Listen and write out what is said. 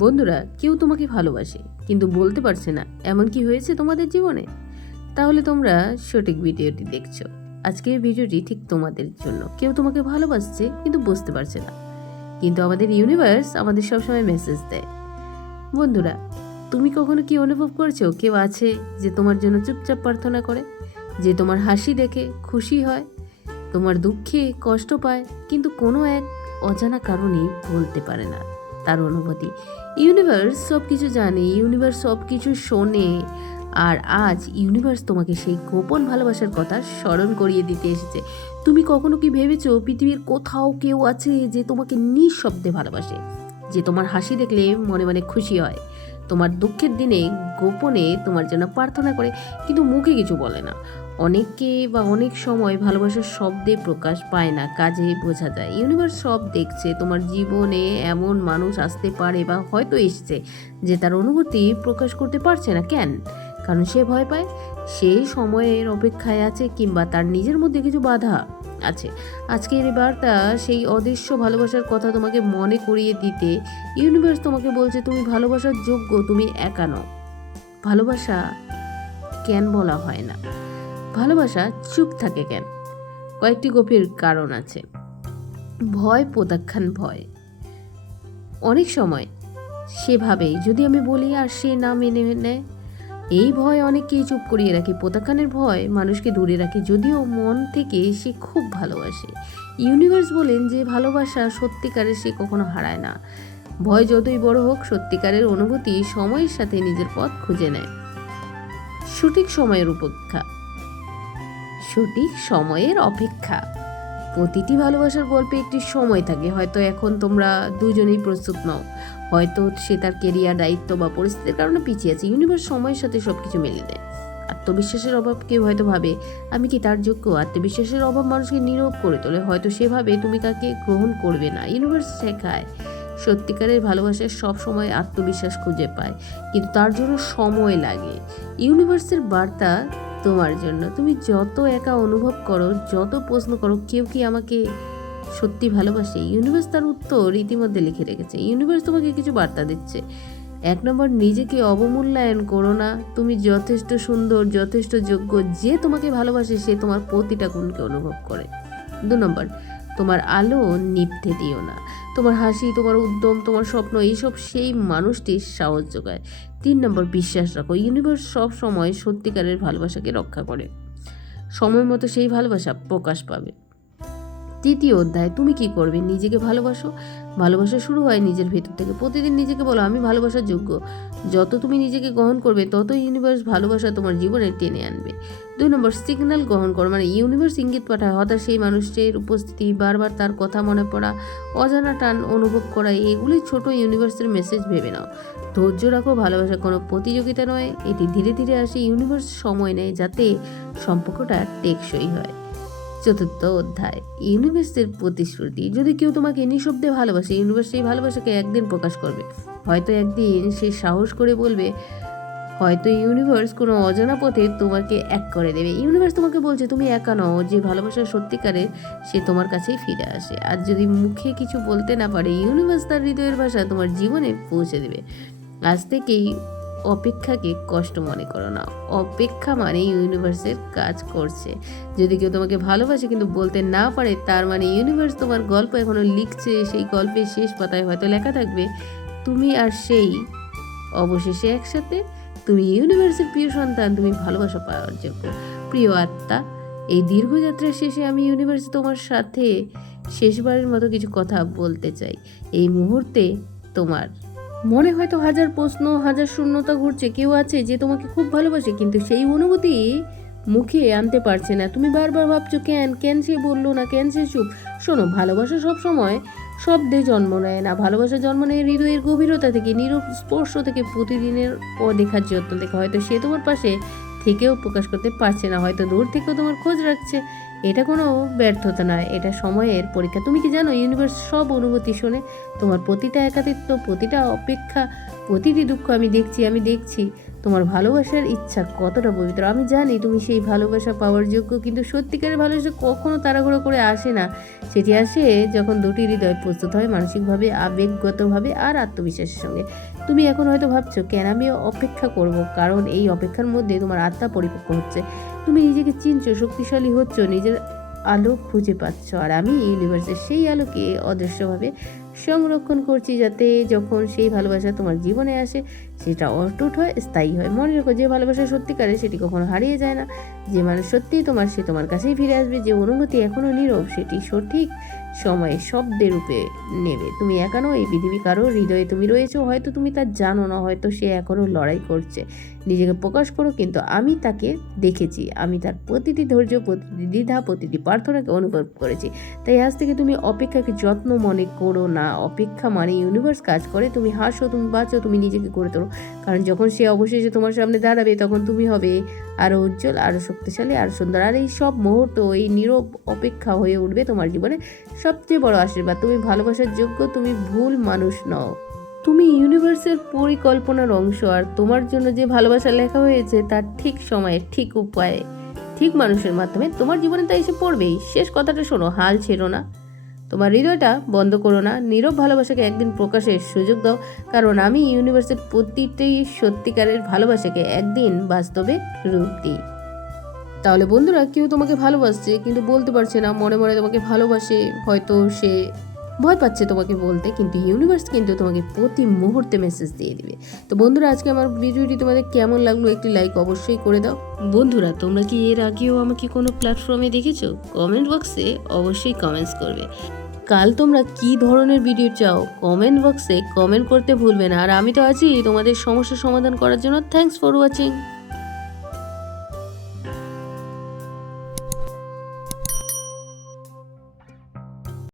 বন্ধুরা, কেউ তোমাকে ভালোবাসে কিন্তু বলতে পারছে না, এমন কি হয়েছে তোমাদের জীবনে? তাহলে তোমরা সঠিক ভিডিওটি দেখছো। আজকের ভিডিওটি ঠিক তোমাদের জন্য। কেউ তোমাকে ভালোবাসছে কিন্তু বুঝতে পারছে না, কিন্তু আমাদের ইউনিভার্স আমাদের সবসময় মেসেজ দেয়। বন্ধুরা, তুমি কখনো কি অনুভব করছো কেউ আছে যে তোমার জন্য চুপচাপ প্রার্থনা করে, যে তোমার হাসি দেখে খুশি হয়, তোমার দুঃখে কষ্ট পায়, কিন্তু কোনো এক অজানা কারণে বলতে পারে না তার অনুভূতি? ইউনিভার্স সব কিছু জানে, ইউনিভার্স সব কিছু শোনে, আর আজ ইউনিভার্স তোমাকে সেই গোপন ভালোবাসার কথা স্মরণ করিয়ে দিতে এসেছে। তুমি কখনো কি ভেবেছো পৃথিবীর কোথাও কেউ আছে যে তোমাকে নিঃশব্দে ভালোবাসে, যে তোমার হাসি দেখলে মনে মনে খুশি হয়, তোমার দুঃখের দিনে গোপনে তোমার জন্য প্রার্থনা করে, কিন্তু মুখে কিছু বলে না? অনেকে বা অনেক সময় ভালোবাসার শব্দে প্রকাশ পায় না, কাজে বোঝা যায়। ইউনিভার্স সব দেখছে, তোমার জীবনে এমন মানুষ আসতে পারে বা হয়তো এসছে যে তার অনুভূতি প্রকাশ করতে পারছে না। কেন? কারণ সে ভয় পায়, সেই সময়ের অপেক্ষায় আছে, কিংবা তার নিজের মধ্যে কিছু বাধা আছে। আজকের এই বার্তা সেই অদৃশ্য ভালোবাসার কথা তোমাকে মনে করিয়ে দিতে। ইউনিভার্স তোমাকে বলছে তুমি ভালোবাসার যোগ্য, তুমি একা নও। ভালোবাসা কেন বলা হয় না? ভালোবাসা চুপ থাকে কেন? কয়েকটি গভীর কারণ আছে। ভয়, প্রত্যাখ্যান ভয়। অনেক সময় সে ভাবে যদি আমি বলি আর সে না মেনে নেয়, এই ভয় অনেককেই চুপ করিয়ে রাখে। প্রত্যাখ্যানের ভয় মানুষকে দূরে রাখে, যদিও মন থেকে সে খুব ভালোবাসে। ইউনিভার্স বলেন যে ভালোবাসা সত্যিকারের সে কখনো হারায় না। ভয় যতই বড় হোক, সত্যিকারের অনুভূতি সময়ের সাথে নিজের পথ খুঁজে নেয়। সঠিক সময়ের অপেক্ষা। সঠিক সময়ের অপেক্ষা। প্রতিটি ভালোবাসার গল্পে একটি সময় থাকে। হয়তো এখন তোমরা দুজনেই প্রস্তুত নও, হয়তো সে তার কেরিয়ার, দায়িত্ব বা পরিস্থিতির কারণে পিছিয়ে আছে। ইউনিভার্স সময়ের সাথে সবকিছু মেলে দেয়। আত্মবিশ্বাসের অভাব। কেউ হয়তো ভাবে আমি কি তার যোগ্য? আত্মবিশ্বাসের অভাব মানুষকে নীরব করে তোলে। হয়তো সে ভাবে তুমি তাকে গ্রহণ করবে না। ইউনিভার্স শেখায় সত্যিকারের ভালোবাসার সব সময় আত্মবিশ্বাস খুঁজে পায়, কিন্তু তার জন্য সময় লাগে। ইউনিভার্সের বার্তা তোমার জন্য। তুমি যত একা অনুভব করো, যত প্রশ্ন করো কেউ কি আমাকে সত্যি ভালোবাসে, ইউনিভার্স তার উত্তর ইতিমধ্যে লিখে রেখেছে। ইউনিভার্স তোমাকে কিছু বার্তা দিচ্ছে। 1 নম্বর, নিজেকে অবমূল্যায়ন করো না। তুমি যথেষ্ট সুন্দর, যথেষ্ট যোগ্য। যে তোমাকে ভালোবাসে সে তোমার প্রতিটা গুণকে অনুভব করে। 2 নম্বর, তোমার আলো নিভতে দিও না। তোমার হাসি, তোমার উদ্যম, তোমার স্বপ্ন, এইসব সেই মানুষটির সাহস যোগায়। 3 নম্বর, বিশ্বাস রাখো। ইউনিভার্স সব সময় সত্যিকারের ভালোবাসাকে রক্ষা করে। সময় মতো সেই ভালোবাসা প্রকাশ পাবে। তৃতীয় অধ্যায়, তুমি কি করবে? নিজেকে ভালোবাসো। ভালোবাসা শুরু হয় নিজের ভেতর থেকে। প্রতিদিন নিজেকে বলো আমি ভালোবাসার যোগ্য। যত তুমি নিজেকে গ্রহণ করবে, তত ইউনিভার্স ভালোবাসা তোমার জীবনে টেনে আনবে। 2 নম্বর, সিগন্যাল গ্রহণ করো। মানে ইউনিভার্স ইঙ্গিত পাঠায়, হঠাৎ সেই মানুষটির উপস্থিতি, বারবার তার কথা মনে পড়া, অজানা টান অনুভব করা, এগুলি ছোট ইউনিভার্সের মেসেজ ভেবে নাও। ধৈর্য রাখো। ভালোবাসা কোনো প্রতিযোগিতা নয়, এটি ধীরে ধীরে আসে। ইউনিভার্স সময় নেয় যাতে সম্পর্কটা টেকসই হয়। 4র্থ অধ্যায়, ইউনিভার্সের প্রতিশ্রুতি। যদি কেউ তোমাকে নিঃশব্দে ভালোবাসে, ইউনিভার্স সেই ভালোবাসাকে একদিন প্রকাশ করবে। হয়তো একদিন সে সাহস করে বলবে, হয়তো ইউনিভার্স কোনো অজানা পথে তোমাকে এক করে দেবে। ইউনিভার্স তোমাকে বলছে তুমি একা নও। যে ভালোবাসা সত্যিকারের সে তোমার কাছেই ফিরে আসে। আর যদি মুখে কিছু বলতে না পারে, ইউনিভার্স তার হৃদয়ের ভাষা তোমার জীবনে পৌঁছে দেবে। আজ থেকেই অপেক্ষাকে কষ্ট মনে করো না। অপেক্ষা মানে ইউনিভার্সের কাজ করছে। যদি কেউ তোমাকে ভালোবাসে কিন্তু বলতে না পারে, তার মানে ইউনিভার্স তোমার গল্প এখনো লিখছে। সেই গল্পের শেষ পাতায় হয়তো লেখা থাকবে তুমি আর সেই অবশেষে একসাথে। তুমি ইউনিভার্সের প্রিয় সন্তান, তুমি ভালোবাসা পাওয়ার যোগ্য। প্রিয় আত্মা, এই দীর্ঘযাত্রার শেষে আমি ইউনিভার্স তোমার সাথে শেষবারের মতো কিছু কথা বলতে চাই। এই মুহূর্তে তোমার মনে হয়তো হাজার প্রশ্ন, হাজার শূন্যতা ঘুরছে। কেউ আছে যে তোমাকে খুব ভালোবাসে, কিন্তু সেই অনুভূতি মুখে আনতে পারছে না। তুমি বারবার ভাবছো কেন কেন সে বললো না, কেন সে চুপ। শোনো, ভালোবাসা সব সময় শব্দে জন্ম নেয় না। ভালোবাসা জন্ম নেয় হৃদয়ের গভীরতা থেকে, নীরব স্পর্শ থেকে, প্রতিদিনের অদেখার যত্ন থেকে। হয়তো সে তোমার পাশে থেকেও প্রকাশ করতে পারছে না, হয়তো দূর থেকেও তোমার খোঁজ রাখছে। এটা কোনো ব্যর্থতা নয়, এটা সময়ের পরীক্ষা। তুমি কি জানো ইউনিভার্স সব অনুভূতি শোনে? তোমার প্রতিটা একাকিত্ব, প্রতিটা অপেক্ষা, প্রতিটি দুঃখ আমি দেখছি। তোমার ভালোবাসার ইচ্ছা কতটা পবিত্র। আমি জানি তুমি সেই ভালোবাসা পাওয়ার যোগ্য, কিন্তু সত্যিকারের ভালোবাসা কখনো তাড়াহুড়ো করে আসে না। সেটি আসে যখন দুটি হৃদয় প্রস্তুত হয়, মানসিকভাবে, আবেগগতভাবে আর আত্মবিশ্বাসের সঙ্গে। তুমি এখন হয়তো ভাবছো, কেন আমি অপেক্ষা করব? কারণ এই অপেক্ষার মধ্যে তোমার আত্মা পরিপক্ক হচ্ছে, তুমি নিজেকে চিনছো, শক্তিশালী হচ্ছ, নিজের আলো খুঁজে পাচ্ছ। আর আমি ইউনিভার্সের সেই আলোকে অদৃশ্যভাবে সংরক্ষণ করছি, যাতে যখন সেই ভালোবাসা তোমার জীবনে আসে সেটা অটুট হয়, স্থায়ী হয়। মনে রেখো, যে ভালোবাসা সত্যিকারে সেটি কখনো হারিয়ে যায় না। যে মানুষ সত্যিই তোমার, সে তোমার কাছেই ফিরে আসবে। যে অনুভূতি এখনও নীরব, সেটি সঠিক সময়ে শব্দের রূপে নেবে। তুমি একানো, এই পৃথিবী কারো হৃদয়ে তুমি রয়েছো, হয়তো তুমি তা জানো না, হয়তো সে এখনও লড়াই করছে। নিজেকে প্রকাশ করো, কিন্তু আমি তাকে দেখেছি, আমি তার প্রতিটি ধৈর্য, প্রতিটি দ্বিধা, প্রতিটি প্রার্থনাকে অনুভব করেছি। তাই আজ থেকে তুমি অপেক্ষাকে যত্ন মনে করো না। অপেক্ষা মানে ইউনিভার্স কাজ করে, তুমি হাসো, তুমি বাঁচো, তুমি নিজেকে গড়ে তোলো। কারণ যখন সে অবশেষে তোমার সামনে দাঁড়াবে, তখন তুমি হবে আরও উজ্জ্বল, আরও শক্তিশালী, আরও সুন্দর। আর এই সব মুহূর্ত, এই নীরব অপেক্ষা হয়ে উঠবে তোমার জীবনে সবচেয়ে বড় আশীর্বাদ। তুমি ভালোবাসার যোগ্য, তুমি ভুল মানুষ নও। তুমি ইউনিভার্সের পরিকল্পনার অংশ, আর তোমার জন্য যে ভালোবাসা লেখা হয়েছে তার ঠিক সময়ে, ঠিক উপায়ে, ঠিক মানুষের মাধ্যমে তোমার জীবনে তা এসে পড়বেই। শেষ কথাটা শোনো, হাল ছেড়ো না, তোমার হৃদয়টা বন্ধ করো না, নীরব ভালোবাসাকে একদিন প্রকাশের সুযোগ দাও। কারণ আমি ইউনিভার্সের প্রতিটি সত্যিকারের ভালোবাসাকে একদিন বাস্তবে রূপ দিই। তাহলে বন্ধুরা, কেউ তোমাকে ভালোবাসছে কিন্তু বলতে পারছে না, মনে মনে তোমাকে ভালোবাসে, হয়তো সে ভয় পাচ্ছে তোমাকে বলতে, কিন্তু ইউনিভার্স কিন্তু তোমাকে প্রতি মুহূর্তে মেসেজ দিয়ে দিবে। তো বন্ধুরা, আজকে আমার ভিডিওটি তোমাদের কেমন লাগলো একটি লাইক অবশ্যই করে দাও। বন্ধুরা, তোমরা কি এর আগেও আমাকে কোনো প্ল্যাটফর্মে দেখেছো? কমেন্ট বক্সে অবশ্যই কমেন্টস করবে। কাল তোমরা কি ধরনের ভিডিও চাও কমেন্ট বক্সে কমেন্ট করতে ভুলবে না। আর আমি তো আছি তোমাদের সমস্যার সমাধান করার জন্য। Thanks for watching.